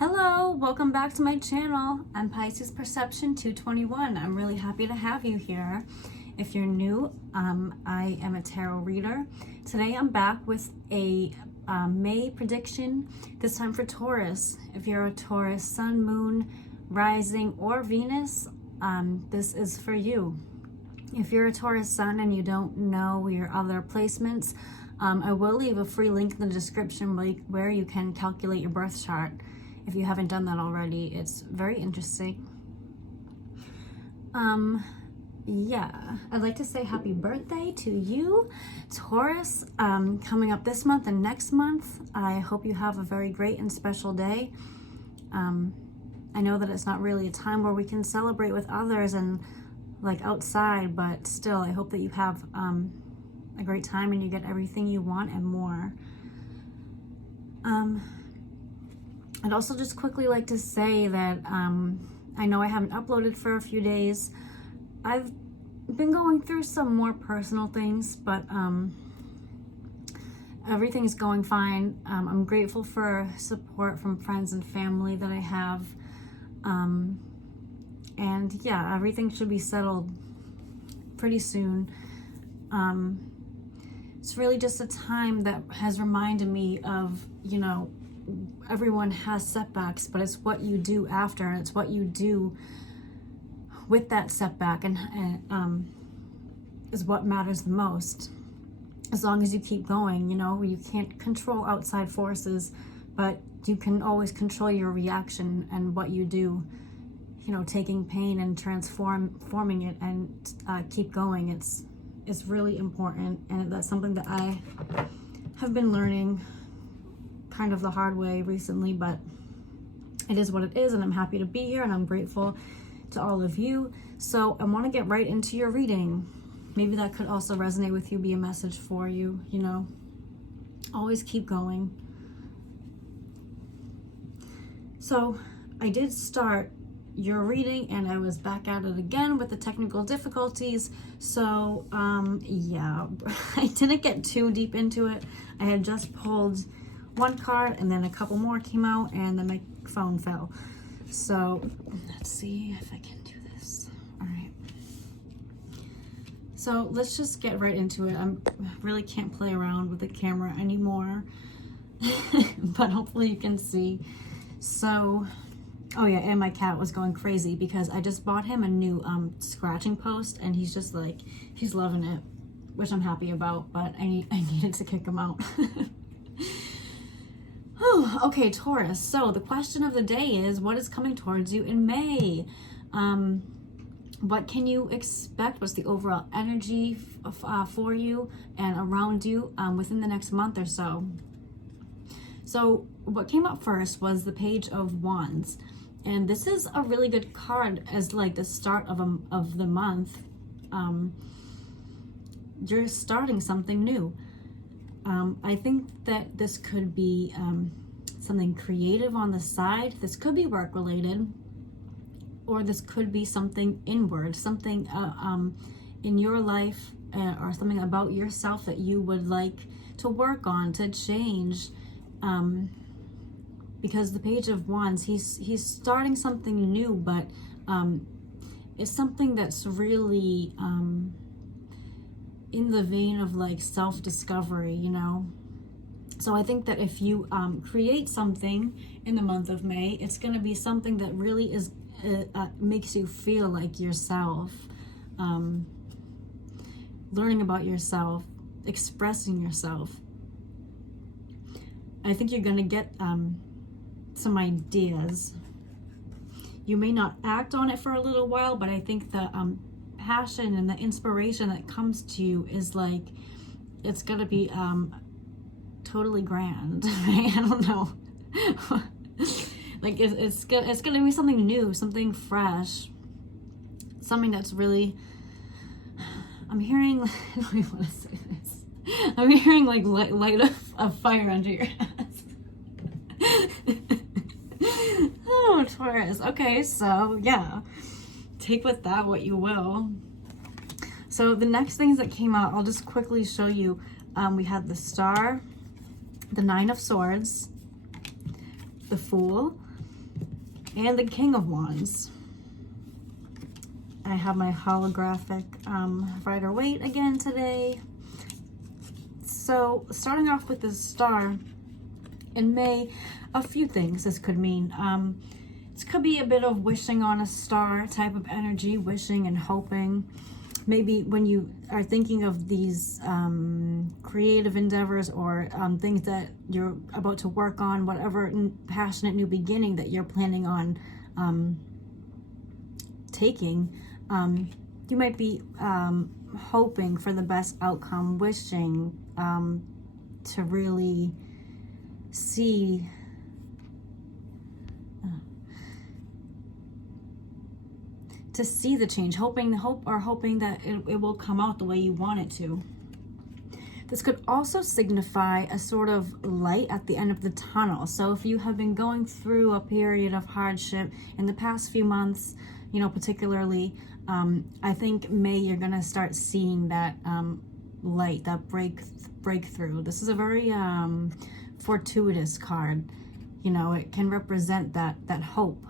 Hello, welcome back to my channel. I'm Pisces Perception 221. I'm really happy to have you here. If you're new, I am a tarot reader. Today I'm back with a May prediction, this time for Taurus. If you're a Taurus sun, moon, rising, or Venus, this is for you. If you're a Taurus sun and you don't know your other placements, I will leave a free link in the description where you can calculate your birth chart. If you haven't done that already, it's very interesting. Yeah, I'd like to say happy birthday to you, Taurus, coming up this month and next month. I hope you have a very great and special day. I know that it's not really a time where we can celebrate with others and like outside, but still, I hope that you have a great time and you get everything you want and more. I'd also just quickly like to say that I know I haven't uploaded for a few days. I've been going through some more personal things, but everything's going fine. I'm grateful for support from friends and family that I have. And yeah, everything should be settled pretty soon. It's really just a time that has reminded me of, you know, everyone has setbacks, but it's what you do after, and it's what you do with that setback and is what matters the most. As long as you keep going, you know, you can't control outside forces, but you can always control your reaction and what you do, you know, taking pain and transforming it and keep going. It's really important, and that's something that I have been learning kind of the hard way recently, but it is what it is, and I'm happy to be here, and I'm grateful to all of you. So I want to get right into your reading. Maybe that could also resonate with you, be a message for you, you know. Always keep going. So I did start your reading and I was back at it again with the technical difficulties. So yeah, I didn't get too deep into it. I had just pulled one card and then a couple more came out and then my phone fell. So let's see if I can do this. All right. So let's just get right into it. I really can't play around with the camera anymore, but hopefully you can see. So, oh yeah, and my cat was going crazy because I just bought him a new scratching post and he's just like, he's loving it, which I'm happy about, but I needed to kick him out. Oh, okay, Taurus. So the question of the day is, what is coming towards you in May? What can you expect? What's the overall energy for you and around you within the next month or so? So what came up first was the Page of Wands. And this is a really good card as like the start of the month. You're starting something new. I think that this could be something creative on the side. This could be work related, or this could be something inward, something in your life or something about yourself that you would like to work on, to change. Because the Page of Wands, he's starting something new, but it's something that's really in the vein of like self-discovery, you know. So I think that if you create something in the month of May, it's going to be something that really is makes you feel like yourself, learning about yourself, expressing yourself. I think you're going to get some ideas. You may not act on it for a little while, but I think the passion and the inspiration that comes to you is like, it's gonna be totally grand, right? I don't know. Like it's gonna be something new, something fresh, something that's really, I'm hearing, I don't even want to say this, I'm hearing like light a fire under your ass. Oh, Taurus. Okay, so yeah, take with that what you will. So the next things that came out, I'll just quickly show you. We had the Star, the Nine of Swords, the Fool, and the King of Wands. I have my holographic writer Waite again today. So starting off with the star in May, a few things this could mean. This could be a bit of wishing on a star type of energy, wishing and hoping. Maybe when you are thinking of these creative endeavors or things that you're about to work on, whatever passionate new beginning that you're planning on taking, you might be hoping for the best outcome, wishing to really see the change, hoping that it will come out the way you want it to. This could also signify a sort of light at the end of the tunnel. So if you have been going through a period of hardship in the past few months, you know, particularly, I think May you're gonna start seeing that light, that breakthrough. This is a very fortuitous card. You know, it can represent that hope.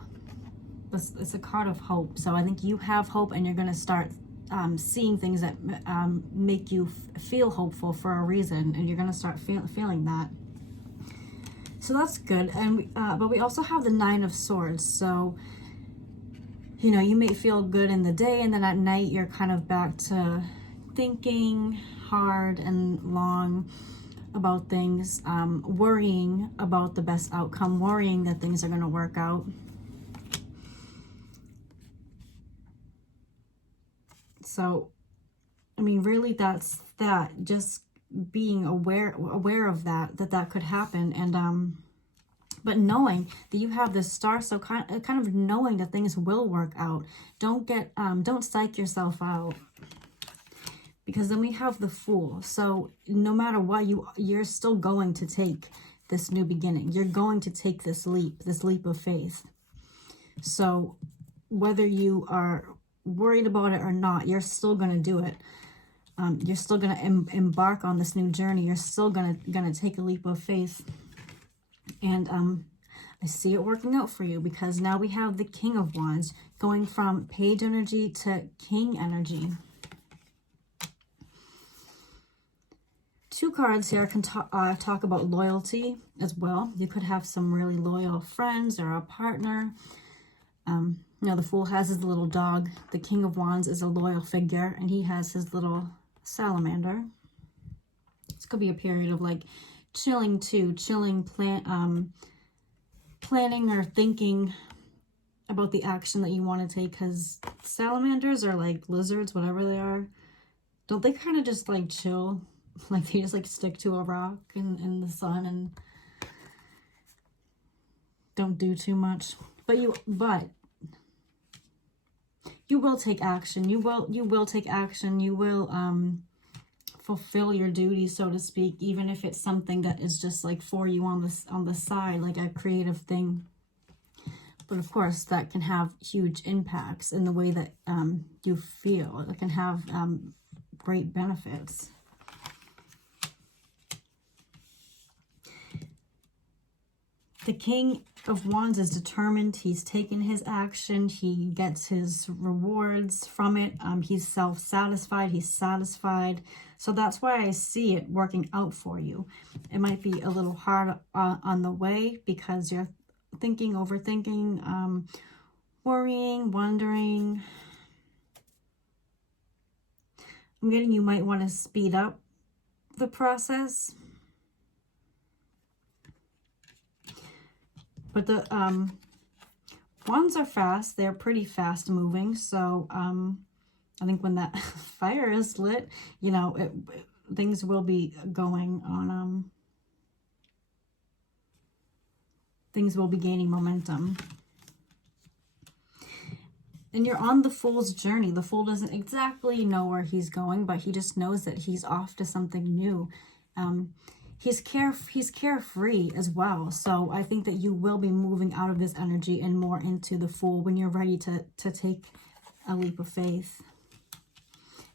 It's a card of hope. So I think you have hope, and you're going to start seeing things that make you feel hopeful for a reason, and you're going to start feeling that. So that's good. And but we also have the Nine of Swords. So, you know, you may feel good in the day, and then at night you're kind of back to thinking hard and long about things, worrying about the best outcome, worrying that things are going to work out. So, I mean, really, that's that. Just being aware of that could happen, and but knowing that you have this star, so kind of knowing that things will work out. Don't psych yourself out, because then we have the Fool. So no matter what, you're still going to take this new beginning. You're going to take this leap of faith. So whether you are worried about it or not, you're still going to do it. You're still going to embark on this new journey. You're still going to take a leap of faith. And I see it working out for you, because now we have the King of Wands going from Page energy to King energy. Two cards here can talk about loyalty as well. You could have some really loyal friends or a partner. You know, the Fool has his little dog. The King of Wands is a loyal figure, and he has his little salamander. This could be a period of like chilling, planning or thinking about the action that you want to take, because salamanders are like lizards, whatever they are. Don't they kind of just like chill? Like they just like stick to a rock in the sun and don't do too much. But you will take action. You will take action. You will fulfill your duties, so to speak, even if it's something that is just like for you on the side, like a creative thing. But of course, that can have huge impacts in the way that you feel. It can have great benefits. The King of Wands is determined. He's taken his action. He gets his rewards from it. He's self-satisfied. He's satisfied. So that's why I see it working out for you. It might be a little hard on the way, because you're thinking, overthinking, worrying, wondering. I'm getting you might want to speed up the process. But the wands are fast. They're pretty fast moving. So I think when that fire is lit, you know, things will be going on. Things will be gaining momentum. And you're on the Fool's journey. The Fool doesn't exactly know where he's going, but he just knows that he's off to something new. He's carefree as well. So I think that you will be moving out of this energy and more into the Fool when you're ready to take a leap of faith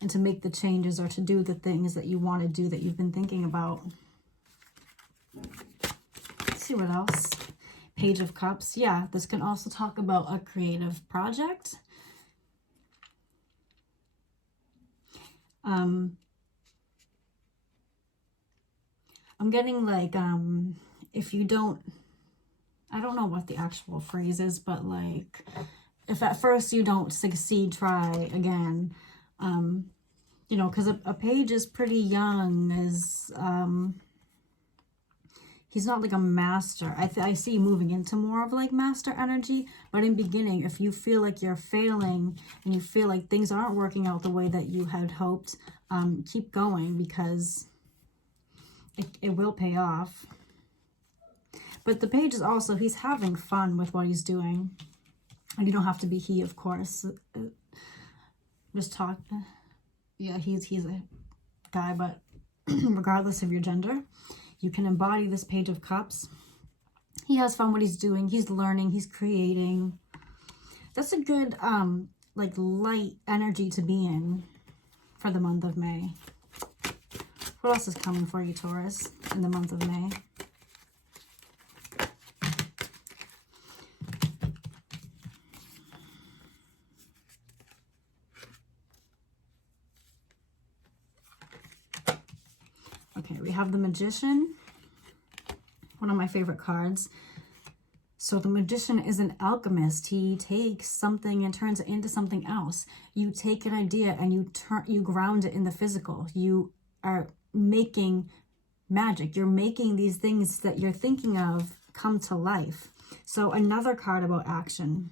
and to make the changes or to do the things that you want to do that you've been thinking about. Let's see what else. Page of Cups. Yeah, this can also talk about a creative project. I'm getting like, if you don't, I don't know what the actual phrase is, but like, if at first you don't succeed, try again. You know, because a page is pretty young, is, he's not like a master. I see moving into more of like master energy, but in beginning, if you feel like you're failing and you feel like things aren't working out the way that you had hoped, keep going, because it will pay off. But the page is also, he's having fun with what he's doing. And you don't have to be he, of course. Just talk. Yeah, he's a guy, but regardless of your gender, you can embody this Page of Cups. He has fun what he's doing. He's learning. He's creating. That's a good, like, light energy to be in for the month of May. What else is coming for you, Taurus, in the month of May? Okay, we have the Magician, one of my favorite cards. So the Magician is an alchemist. He takes something and turns it into something else. You take an idea and you ground it in the physical. You are making magic. You're making these things that you're thinking of come to life. So another card about action.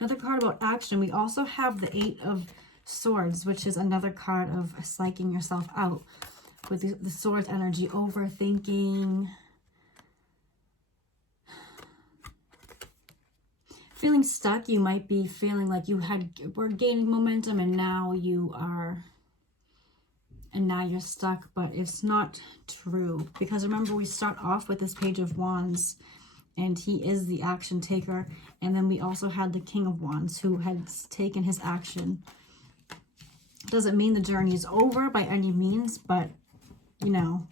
Another card about action. We also have the Eight of Swords, which is another card of psyching yourself out. With the Swords energy, overthinking, feeling stuck. You might be feeling like we're gaining momentum and now you're stuck, but it's not true, because remember, we start off with this Page of Wands and he is the action taker, and then we also had the King of Wands who had taken his action. Doesn't mean the journey is over by any means, but you know,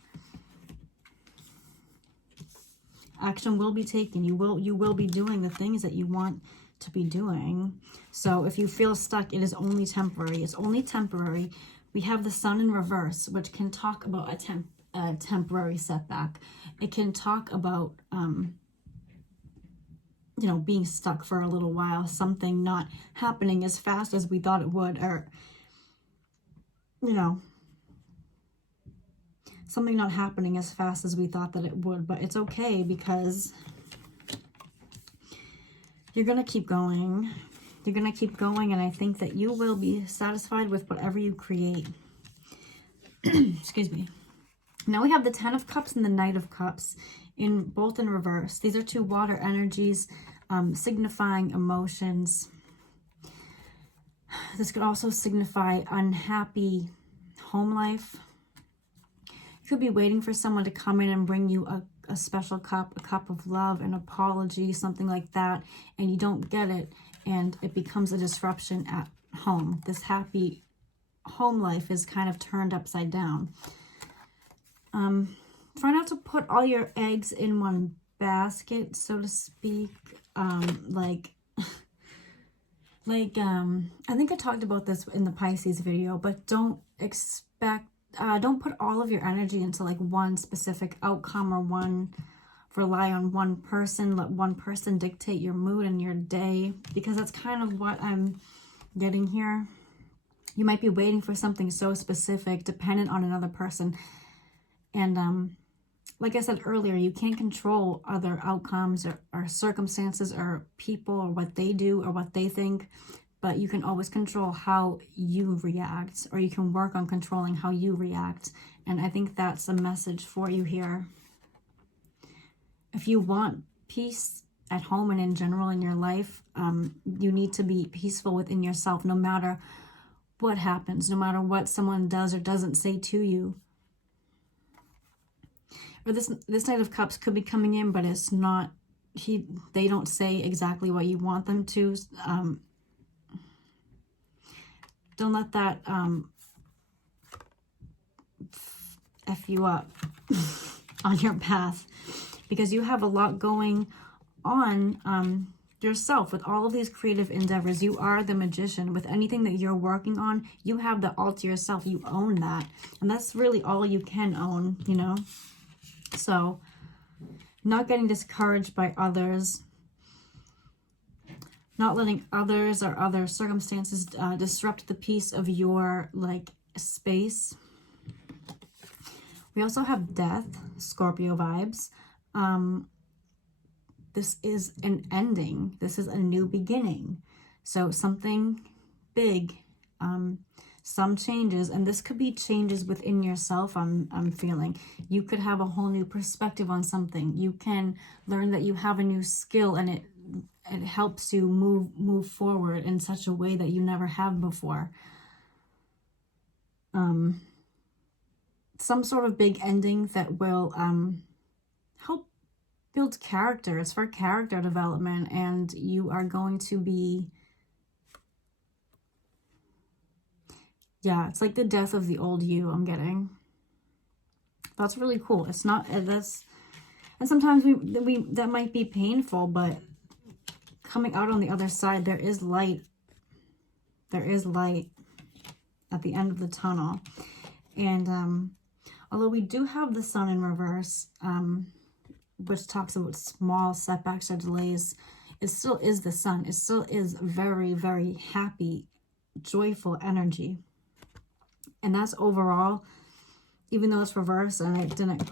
action will be taken. You will be doing the things that you want to be doing. So if you feel stuck, it is only temporary. It's only temporary. We have the Sun in reverse, which can talk about a temporary setback. It can talk about, you know, being stuck for a little while, something not happening as fast as we thought it would, or, you know, something not happening as fast as we thought that it would. But it's okay, because you're going to keep going. You're going to keep going, and I think that you will be satisfied with whatever you create. Excuse me. Now we have the Ten of Cups and the Knight of Cups, both in reverse. These are two water energies, signifying emotions. This could also signify unhappy home life. You could be waiting for someone to come in and bring you a special cup, a cup of love, an apology, something like that, and you don't get it, and it becomes a disruption at home. This happy home life is kind of turned upside down. Try not to put all your eggs in one basket, so to speak. I think I talked about this in the Pisces video, but don't put all of your energy into like one specific outcome, or rely on one person. Let one person dictate your mood and your day, because that's kind of what I'm getting here. You might be waiting for something so specific, dependent on another person. And like I said earlier, you can't control other outcomes or circumstances or people or what they do or what they think, but you can always control how you react, or you can work on controlling how you react. And I think that's a message for you here. If you want peace at home and in general in your life, you need to be peaceful within yourself, no matter what happens, no matter what someone does or doesn't say to you. Or this Knight of Cups could be coming in, but it's not, they don't say exactly what you want them to. Don't let that F you up on your path, because you have a lot going on yourself with all of these creative endeavors. You are the magician. With anything that you're working on, you have the all to yourself. You own that. And that's really all you can own, you know? So, not getting discouraged by others. Not letting others or other circumstances disrupt the peace of your, like, space. We also have death, Scorpio vibes. This is an ending. This is a new beginning. So something big, some changes, and this could be changes within yourself. I'm feeling you could have a whole new perspective on something. You can learn that you have a new skill, and it helps you move forward in such a way that you never have before. Some sort of big ending that will help build character. It's for character development, and you are going to be, yeah, it's like the death of the old you, I'm getting. That's really cool. It's not, that's, and sometimes we that might be painful, but coming out on the other side, there is light. There is light at the end of the tunnel. And although we do have the sun in reverse, which talks about small setbacks or delays, it still is the sun. It still is very, very happy, joyful energy. And that's overall, even though it's reverse and it didn't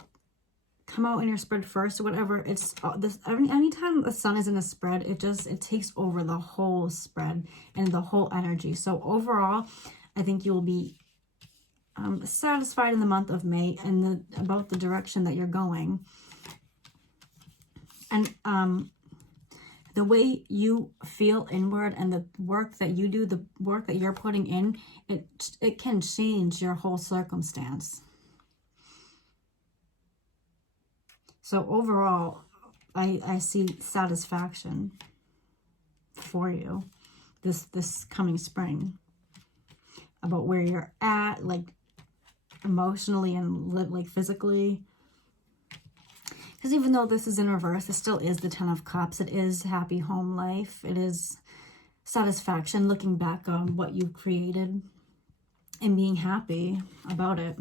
come out in your spread first or whatever, it's this, anytime the sun is in a spread, it takes over the whole spread and the whole energy. So overall, I think you'll be satisfied in the month of May and about the direction that you're going. And the way you feel inward and the work that you do, the work that you're putting in, it can change your whole circumstance. So overall, I see satisfaction for you this coming spring about where you're at, like emotionally and like physically. Because even though this is in reverse, it still is the Ten of Cups. It is happy home life. It is satisfaction, looking back on what you've created and being happy about it.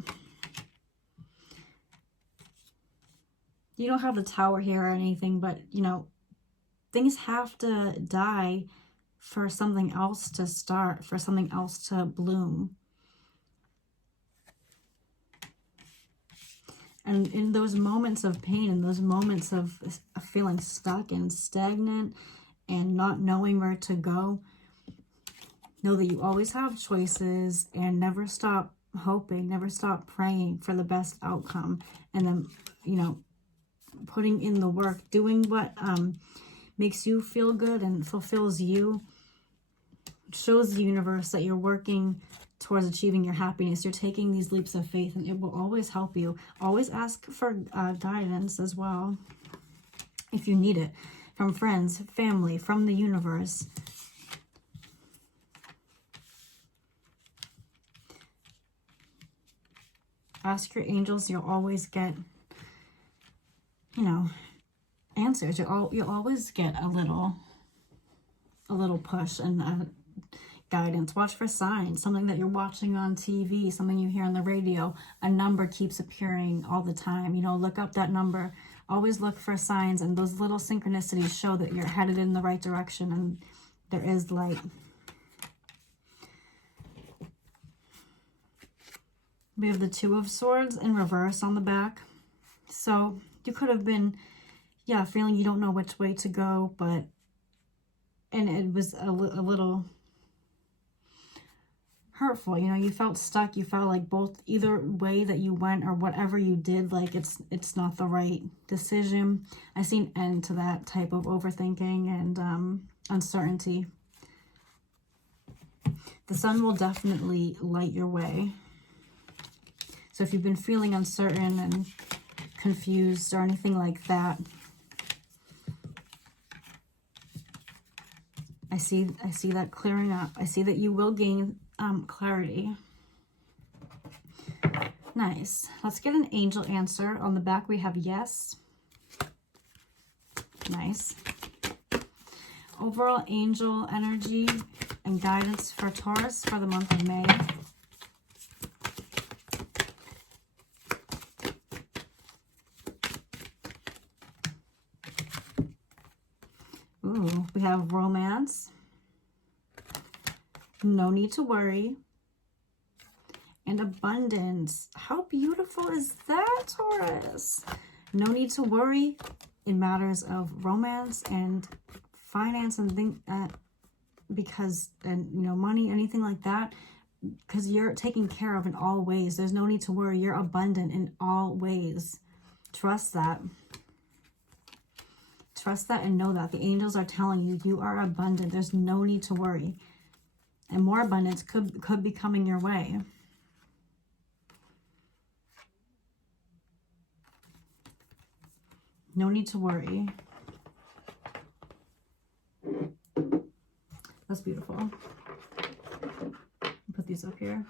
You don't have the Tower here or anything, but, you know, things have to die for something else to start, for something else to bloom. And in those moments of pain, in those moments of feeling stuck and stagnant and not knowing where to go, know that you always have choices, and never stop hoping, never stop praying for the best outcome. And then, you know, putting in the work, doing what makes you feel good and fulfills you, shows the universe that you're working towards achieving your happiness. You're taking these leaps of faith, and it will always help you. Always ask for guidance as well if you need it, from friends, family, from the universe. Ask your angels. You'll always get, you know, answers. You'll always get a little push and guidance. Watch for signs, something that you're watching on TV, something you hear on the radio. A number keeps appearing all the time. You know, look up that number. Always look for signs, and those little synchronicities show that you're headed in the right direction and there is light. We have the Two of Swords in reverse on the back. So you could have been, yeah, feeling you don't know which way to go, and it was a little hurtful. You know, you felt stuck. You felt like both, either way that you went or whatever you did, like it's not the right decision. I see an end to that type of overthinking and uncertainty. The sun will definitely light your way. So if you've been feeling uncertain and confused or anything like that, I see that clearing up. I see that you will gain clarity. Nice. Let's get an angel answer. On the back we have yes. nice. Overall angel energy and guidance for Taurus for the month of May. Ooh, we have romance, no need to worry, and abundance. How beautiful is that, Taurus? No need to worry in matters of romance and finance and things, because, and you know, money, anything like that, because you're taken care of in all ways. There's no need to worry. You're abundant in all ways. Trust that. Trust that and know that. The angels are telling you, you are abundant. There's no need to worry. And more abundance could be coming your way. No need to worry. That's beautiful. Put these up here.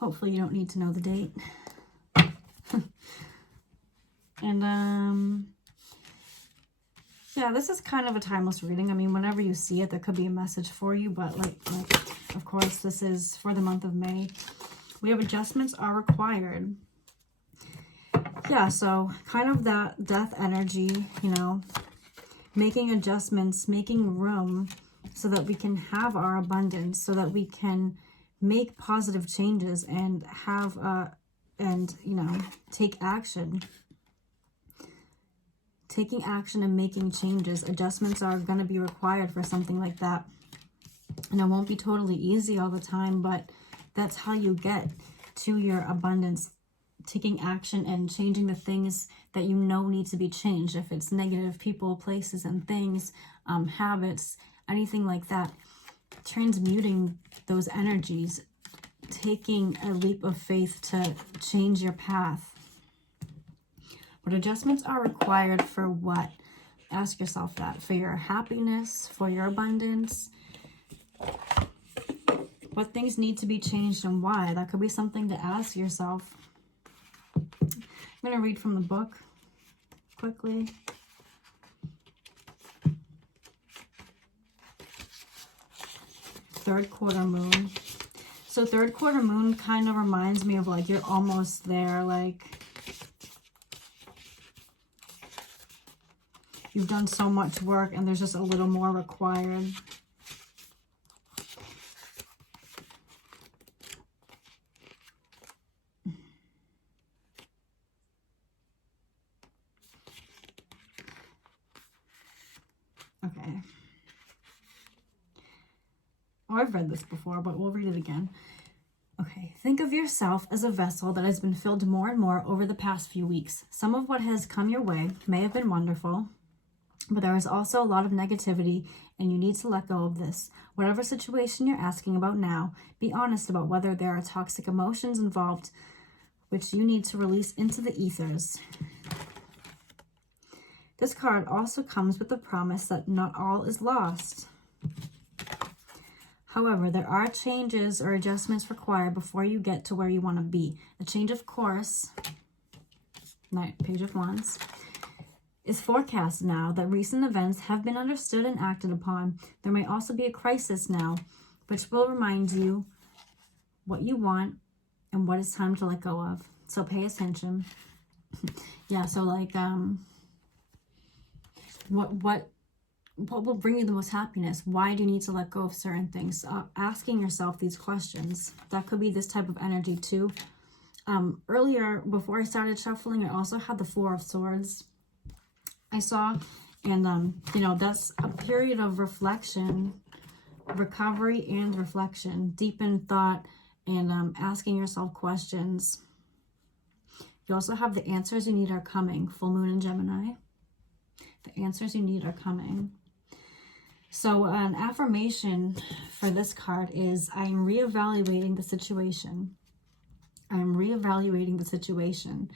Hopefully you don't need to know the date. And yeah, this is kind of a timeless reading. I mean, whenever you see it, there could be a message for you, but like of course, this is for the month of May. We have adjustments are required. Yeah, so kind of that death energy, you know, making adjustments, making room so that we can have our abundance, so that we can make positive changes and have, and, you know, take action. Taking action and making changes. Adjustments are going to be required for something like that. And it won't be totally easy all the time, but that's how you get to your abundance. Taking action and changing the things that you know need to be changed. If it's negative people, places, and things, habits, anything like that. Transmuting those energies. Taking a leap of faith to change your path. But adjustments are required for what? Ask yourself that. For your happiness, for your abundance. What things need to be changed and why? That could be something to ask yourself. I'm going to read from the book quickly. Third quarter moon. So third quarter moon kind of reminds me of like you're almost there, like you've done so much work and there's just a little more required. Okay. Oh, I've read this before, but we'll read it again. Okay, think of yourself as a vessel that has been filled more and more over the past few weeks. Some of what has come your way may have been wonderful, but there is also a lot of negativity, and you need to let go of this. Whatever situation you're asking about now, be honest about whether there are toxic emotions involved, which you need to release into the ethers. This card also comes with the promise that not all is lost. However, there are changes or adjustments required before you get to where you want to be. A change of course, Page of Wands, is forecast now that recent events have been understood and acted upon. There may also be a crisis now, which will remind you what you want and what it's time to let go of. So pay attention. Yeah, so like, what will bring you the most happiness? Why do you need to let go of certain things? Asking yourself these questions. That could be this type of energy too. Earlier, before I started shuffling, I also had the Four of Swords I saw. And, you know, that's a period of reflection, recovery and reflection, deepened thought, and asking yourself questions. You also have the answers you need are coming. Full moon in Gemini. The answers you need are coming. So an affirmation for this card is, I am reevaluating the situation. I am reevaluating the situation.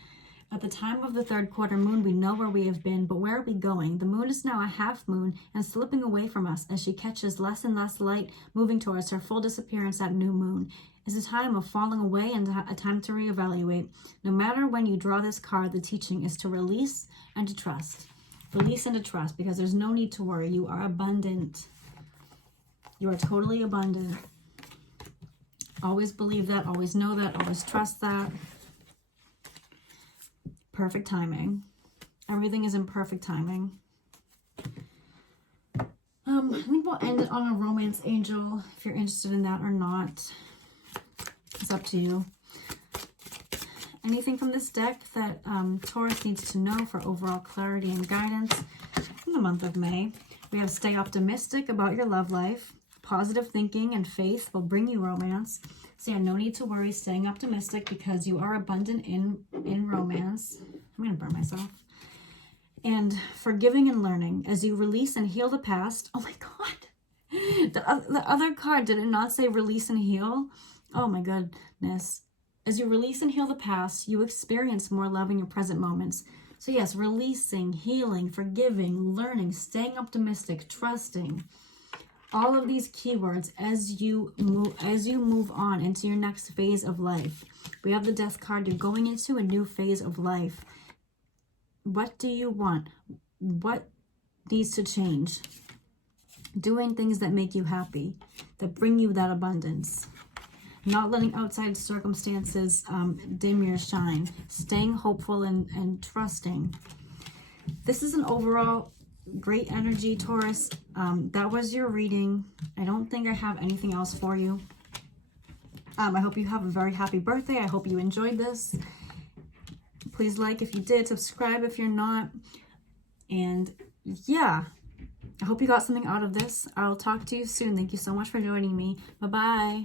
At the time of the third quarter moon, we know where we have been, but where are we going? The moon is now a half moon and slipping away from us as she catches less and less light, moving towards her full disappearance at new moon. It's a time of falling away and a time to reevaluate. No matter when you draw this card, the teaching is to release and to trust. Release into trust, because there's no need to worry. You are abundant. You are totally abundant. Always believe that. Always know that. Always trust that. Perfect timing. Everything is in perfect timing. I think we'll end it on a romance angel, if you're interested in that or not. It's up to you. Anything from this deck that Taurus needs to know for overall clarity and guidance in the month of May? We have stay optimistic about your love life. Positive thinking and faith will bring you romance. So yeah, no need to worry, staying optimistic, because you are abundant in romance. I'm going to burn myself. And forgiving and learning as you release and heal the past. Oh my God. The other card, did it not say release and heal? Oh my goodness. As you release and heal the past, you experience more love in your present moments. So yes, releasing, healing, forgiving, learning, staying optimistic, trusting. All of these keywords as you move on into your next phase of life. We have the Death card. You're going into a new phase of life. What do you want? What needs to change? Doing things that make you happy, that bring you that abundance. Not letting outside circumstances dim your shine. Staying hopeful and trusting. This is an overall great energy, Taurus. That was your reading. I don't think I have anything else for you. I hope you have a very happy birthday. I hope you enjoyed this. Please like if you did, subscribe if you're not. And yeah, I hope you got something out of this. I'll talk to you soon. Thank you so much for joining me. Bye-bye.